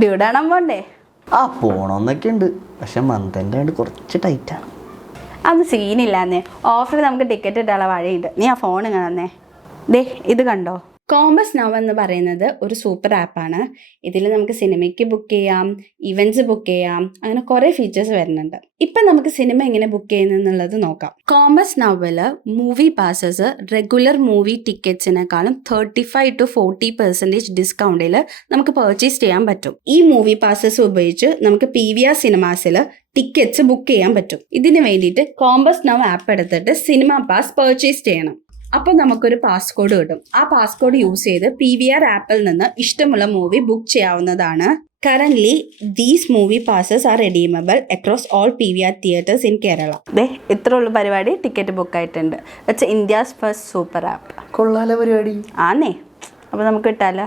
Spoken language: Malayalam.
ഡ്യൂഡ് കാണാൻ പോണ്ടേ? ആ പോണമെന്നൊക്കെ ഉണ്ട്, പക്ഷെ മന്തിൻ്റെ കുറച്ച് ടൈറ്റാണ്. അത് സീനില്ലാന്നേ. ഓഫറിൽ നമുക്ക് ടിക്കറ്റ് ഇട്ടാനുള്ള വഴിയുണ്ട്. നീ ആ ഫോൺ ഇങ്ങനെ തന്നേ. ദേ ഇത് കണ്ടോ? കോമ്പസ് നൗ എന്ന് പറയുന്നത് ഒരു സൂപ്പർ ആപ്പാണ്. ഇതിൽ നമുക്ക് സിനിമയ്ക്ക് ബുക്ക് ചെയ്യാം, ഇവൻറ്റ്സ് ബുക്ക് ചെയ്യാം, അങ്ങനെ കുറേ ഫീച്ചേഴ്സ് വരുന്നുണ്ട്. ഇപ്പം നമുക്ക് സിനിമ എങ്ങനെ ബുക്ക് ചെയ്യുന്നത് നോക്കാം. കോമ്പസ് നൗവിൽ മൂവി പാസസ് റെഗുലർ മൂവി ടിക്കറ്റ്സിനെക്കാളും 35 to 40% ഡിസ്കൗണ്ടിൽ നമുക്ക് പർച്ചേസ് ചെയ്യാൻ പറ്റും. ഈ മൂവി പാസസ് ഉപയോഗിച്ച് നമുക്ക് PVR സിനിമാസിൽ ടിക്കറ്റ്സ് ബുക്ക് ചെയ്യാൻ പറ്റും. ഇതിന് വേണ്ടിയിട്ട് കോമ്പസ് നൗ ആപ്പ് എടുത്തിട്ട് സിനിമ പാസ് പർച്ചേസ് ചെയ്യണം. അപ്പോൾ നമുക്കൊരു പാസ്കോഡ് കിട്ടും. ആ പാസ്കോഡ് യൂസ് ചെയ്ത് PVR ആപ്പിൽ നിന്ന് ഇഷ്ടമുള്ള മൂവി ബുക്ക് ചെയ്യാവുന്നതാണ്. Currently these movie passes are redeemable across all PVR theatres in Kerala. ഇത്ര ഉള്ള പരിപാടി, ടിക്കറ്റ് ബുക്ക് ആയിട്ടുണ്ട്. It's India's first super app. കൊള്ളാലോ പരിപാടി. ആന്നേ. അപ്പോൾ നമുക്ക് കിട്ടാലോ.